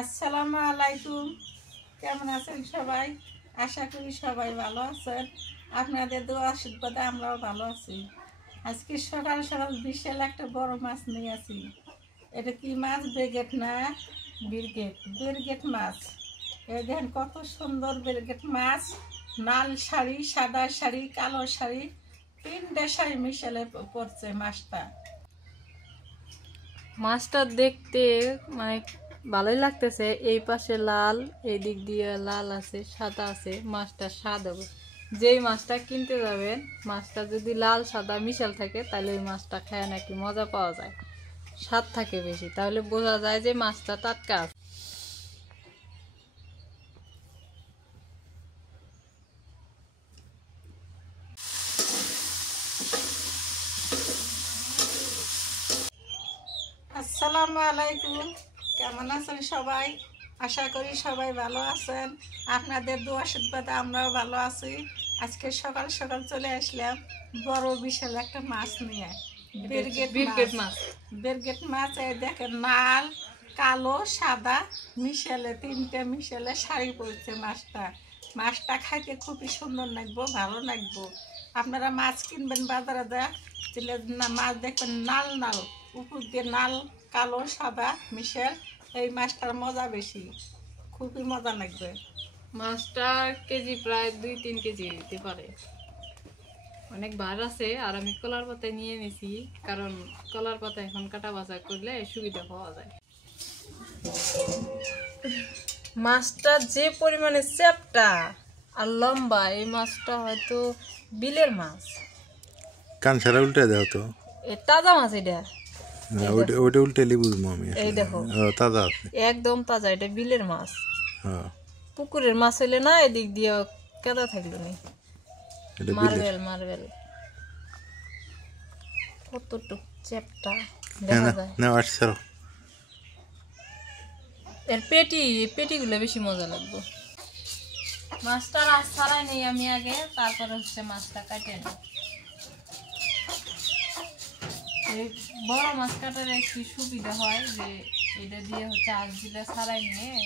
আসসালামু আলাইকুম। কেমন আছেন সবাই? আশা করি সবাই ভালো আছেন। আপনাদের দোয়া আশীর্বাদে আমরাও ভালো আছি। আজকে সকাল সকাল বিশাল একটা বড় মাছ নিয়ে আসি। এটা কি মাছ? ব্রিগেড না ব্রিগেড, ব্রিগেড মাছ। এই দেখেন কত সুন্দর ব্রিগেড মাছ। লাল শাড়ি, সাদা শাড়ি, কালো শাড়ি, তিনটে শাড়ি মিশালে পড়ছে মাছটা। মাছটা দেখতে মানে ভালোই লাগতেছে। এই পাশে লাল, এই দিক দিয়ে লাল আছে, সাদা আছে। মাছটা স্বাদ হবে। যেই মাছটা কিনতে যাবেন, মাছটা যদি লাল সাদা মিশাল থাকে তাহলে ওই মাছটা খায় নাকি মজা পাওয়া যায়, স্বাদ থাকে বেশি। তাহলে বোঝা যায় যে মাছটা টাটকা আছে। আসসালামু আলাইকুম। কেমন আছেন সবাই? আশা করি সবাই ভালো আছেন। আপনাদের দোয়া আশীর্বাদে আমরাও ভালো আছি। আজকে সকাল সকাল চলে আসলাম বড় বিশাল একটা মাছ নিয়ে। ব্রিগেড মাছ। ব্রিগেড মাছ। এই দেখেন লাল, কালো, সাদা মিশালে, তিনটে মিশালে শাড়ি পড়ছে মাছটা। মাছটা খাইতে খুবই সুন্দর লাগবো, ভালো লাগবো। আপনারা মাছ কিনবেন বাজারে দেয় না, মাছ দেখবেন নাল নাল, উপর দিয়ে নাল, কালো, সাদা মিশেল। এই মাছটার মজা বেশি, খুবই মজা লাগবে। মাছটা কেজি প্রায় 2-3 কেজি দিতে পারে। অনেক বার আছে। আর আমি কলার পাতায় নিয়ে নিছি, কারণ কলার পাতা এখন কাটা বাছা করলে সুবিধা পাওয়া যায়। মাছটা যে পরিমাণে চ্যাপ্টা আর লম্বা, এই মাছটা হয়তো বিলের মাছ। কান সারা উল্টে দাও তো। তাজা মাছ এটা। ওইটা উল্টেলি বুঝবো আমি। এই দেখো, তাজা আছে, একদম তাজা। এটা বিলের মাছ। হ্যাঁ। পুকুরের মাছ হইলে না এদিক দিয়ে কেদা থাকলো নি। মার্বেল মার্বেল কতটুক চ্যাপ্টা দেখা যায়। না আসছে। এর পেটিগুলো বেশি মজা লাগবে। মাছটা আজ ছাড়াই নেই আমি আগে, তারপরে হচ্ছে মাছটা কাটে নিই। এই বড় মাছ কাটার একটি সুবিধা হয় যে এটা দিয়ে হচ্ছে আজ দিলে ছাড়াই নিয়ে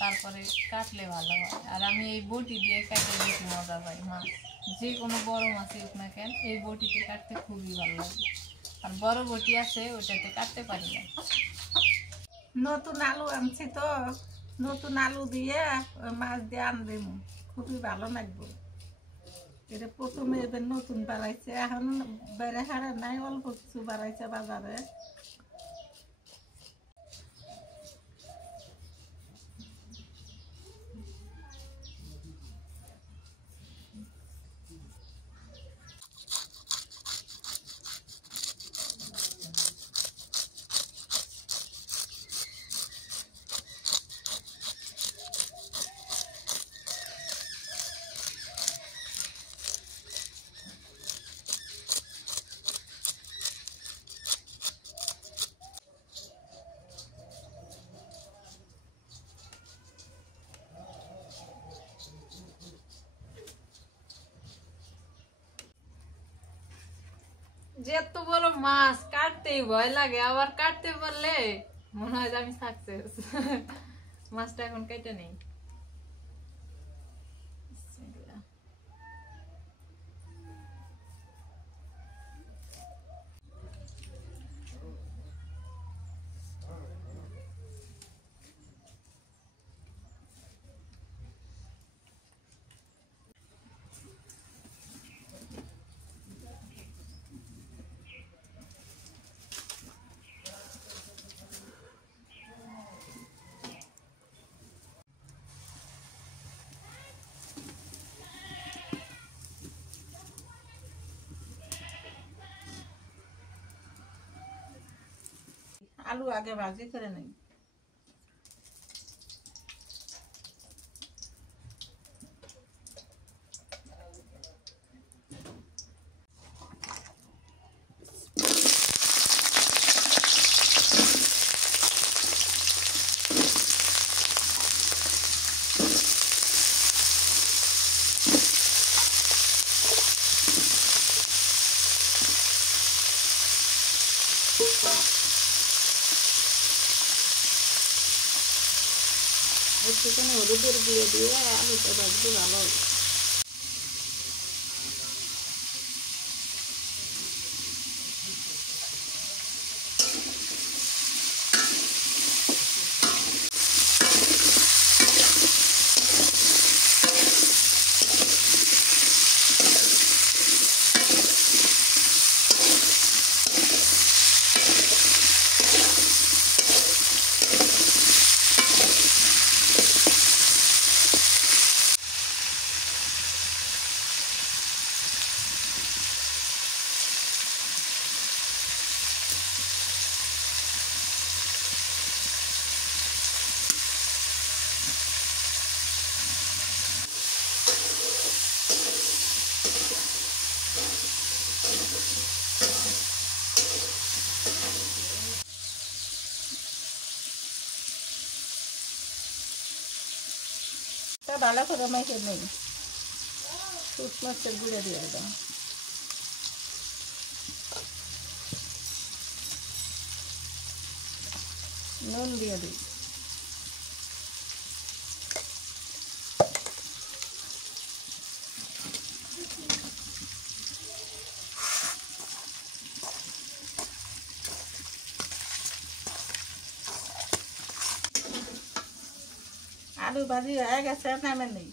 তারপরে কাটলে ভালো হয়। আর আমি এই বটি দিয়ে কাটলে বেশি মজা পাই মাছ। যে কোনো বড় মাছই হোক না কেন, এই বটিতে কাটতে খুবই ভালো লাগে। আর বড় বটি আছে, ওটাতে কাটতে পারি না। নতুন আলু আনছি তো, নতুন আলু দিয়ে মাছ দিয়ে আনদিম, খুবই ভালো লাগবে। এটা প্রথমে এবার নতুন বাড়াইছে, এখন বেড়ে হারে নাই, অল্প কিছু বাড়াইছে বাজারে। যে এত বড় মাছ কাটতেই ভয় লাগে, আবার কাটতে পারলে মনে হয় যে আমি সাকসেস। মাছটা এখন কেটে নেই। আলু আগে ভাজি করে নেই। একটুখানি হলুদের দিয়ে দিয়ে আলুটা ভাজতে ভালো হবে। তা ভালো করে মেখে নেই, শুকনোর গুঁড়ো দিয়ে দাও। নুন দিয়ে দিই। আলু ভাজি হয়ে গেছে, নামে নেই।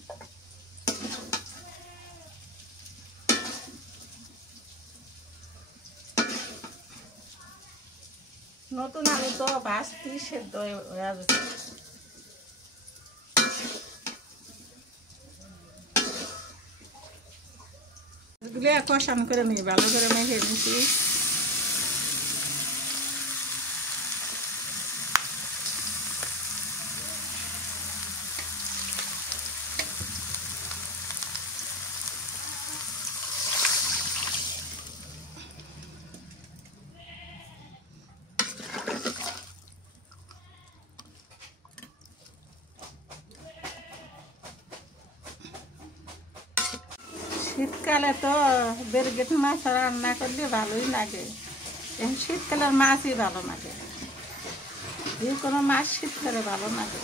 নতুন আলু তো ভাজতেই সেদ্ধ হয়ে গেছে। এগুলো কষান করে নিই, ভালো করে মেখে নিচ্ছি। শীতকালে তো বেরগেট মাছ রান্না করলে ভালোই লাগে। এখন শীতকালের মাছই ভালো লাগে, যে কোনো মাছ শীতকালে ভালো লাগে।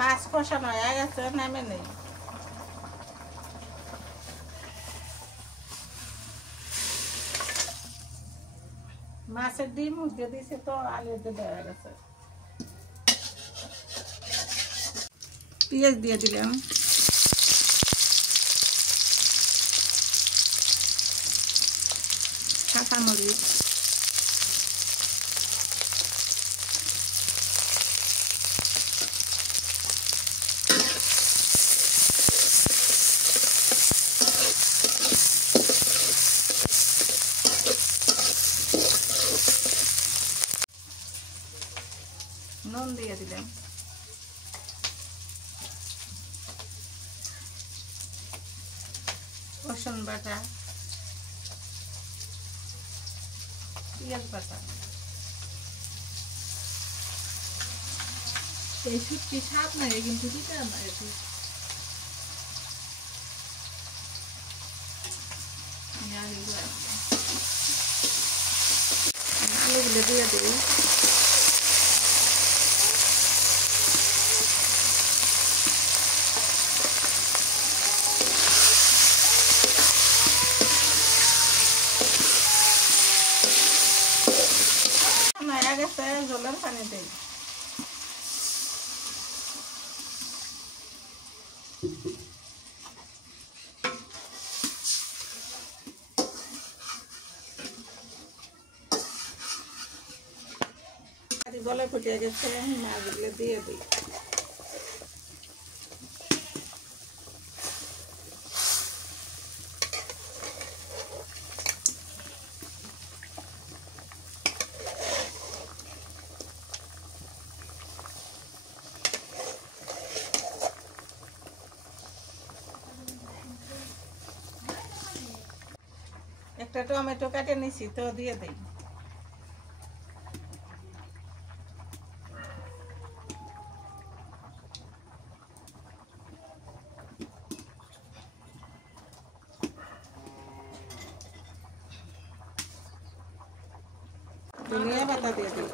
মাছ কষানো হয়ে গেছে, নামে নেই। মাছের ডিম দিয়ে দিয়েছে তো আলু দেওয়া গেছে। পেঁয়াজ দিয়ে দিলাম, কাঁচামরিচ, নুন দিয়ে দিলাম, রসুন বাটা, পেঁয়াজ বাটা। এই শুটকি স্বাদ লাগে কিন্তু দিতে না একটু আলুগুলো দিয়ে দিই। হয়ে গেছে, জলের পানি দিই। গলে ফুটে গেছে, মাছগুলো দিয়ে দিই। একটা টমেটো কেটে নিছি তো দিয়ে দেই। ধনিয়া পাতা দিয়ে দিই।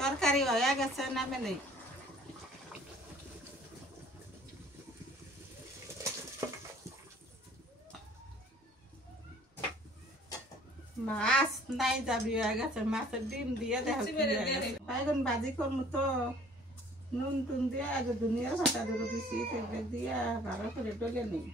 তরকারি হয়ে গেছে, নামে নেই। মাছ নাই যাবি হয়ে গেছে, মাছের ডিম দিয়ে দেখো বাইগুন ভাজি করবো তো নুন টুন দিয়ে আগে ধনিয়া পাতা দুটো দিচ্ছি দিয়ে ভালো করে ডলে নিই।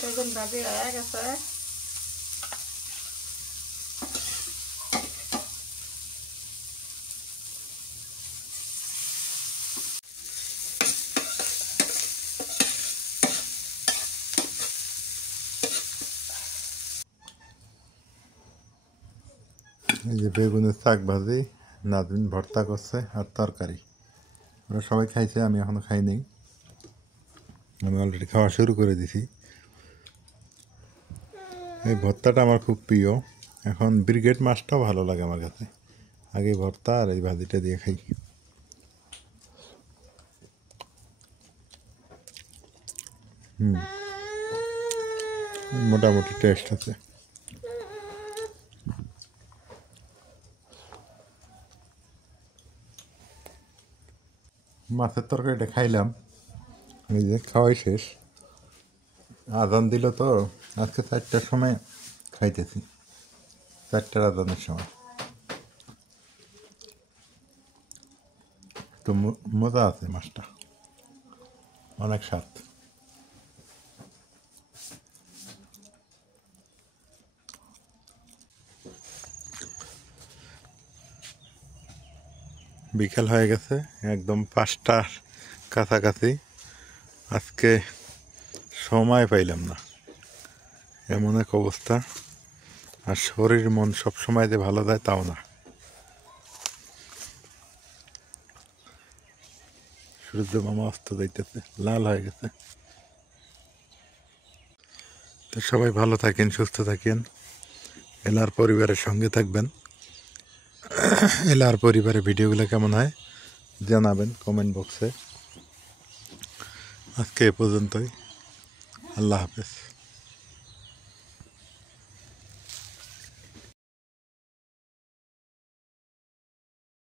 বেগুন ভাজি হয়ে গেছে। এই যে বেগুনের শাক ভাজি, নাজমিন ভর্তা করছে আর তরকারি। ওরা সবাই খাইছে, আমি এখনো খাইনি। আমি অলরেডি খাওয়া শুরু করে দিছি। এই ভর্তাটা আমার খুব প্রিয়। এখন ব্রিগেড মাছটাও ভালো লাগে আমার কাছে। আগে ভর্তা আর এই ভাজিটা দিয়ে খাই। মোটামুটি টেস্ট আছে। মাছের তরকারিটা খাইলাম, এই যে খাওয়াই শেষ। আজান দিল তো, আজকে 4টার সময় খাইতেছি, 4টার আজানের সময়। তো মজা আছে মাছটা, অনেক স্বাদ। বিকাল হয়ে গেছে, একদম 5টার কাছাকাছি। আজকে সময় পাইলাম না, এমন এক অবস্থা। আর শরীর মন সবসময় যে ভালো যায় তাও না। সূর্য মামা অস্ত যাইতেছে, লাল হয়ে গেছে। তো সবাই ভালো থাকেন, সুস্থ থাকেন। এলার পরিবারের সঙ্গে থাকবেন। এলার পরিবারের ভিডিওগুলো কেমন হয় জানাবেন কমেন্ট বক্সে। আজকে এ পর্যন্তই। আল্লাহ হাফেজ।